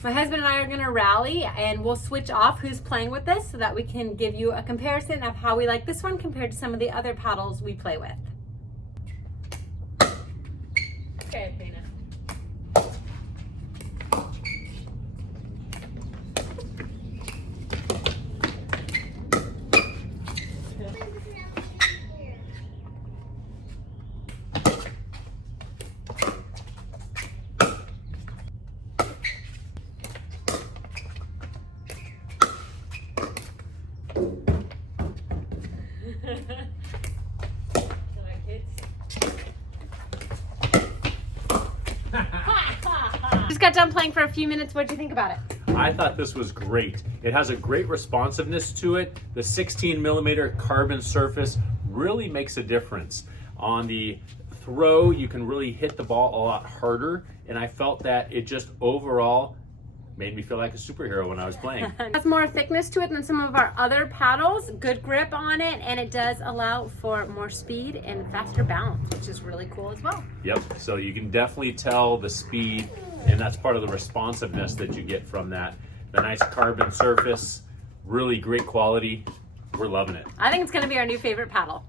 My husband and I are going to rally, and we'll switch off who's playing with this so that we can give you a comparison of how we like this one compared to some of the other paddles we play with. Okay, Dana. Just got done playing for a few minutes. What did you think about it? I thought this was great. It has a great responsiveness to it. The 16mm carbon surface really makes a difference. On the throw, you can really hit the ball a lot harder, and I felt that it just overall made me feel like a superhero when I was playing. It has more thickness to it than some of our other paddles, good grip on it, and it does allow for more speed and faster balance, which is really cool as well. Yep, so you can definitely tell the speed, and that's part of the responsiveness that you get from that. The nice carbon surface, really great quality. We're loving it. I think it's going to be our new favorite paddle.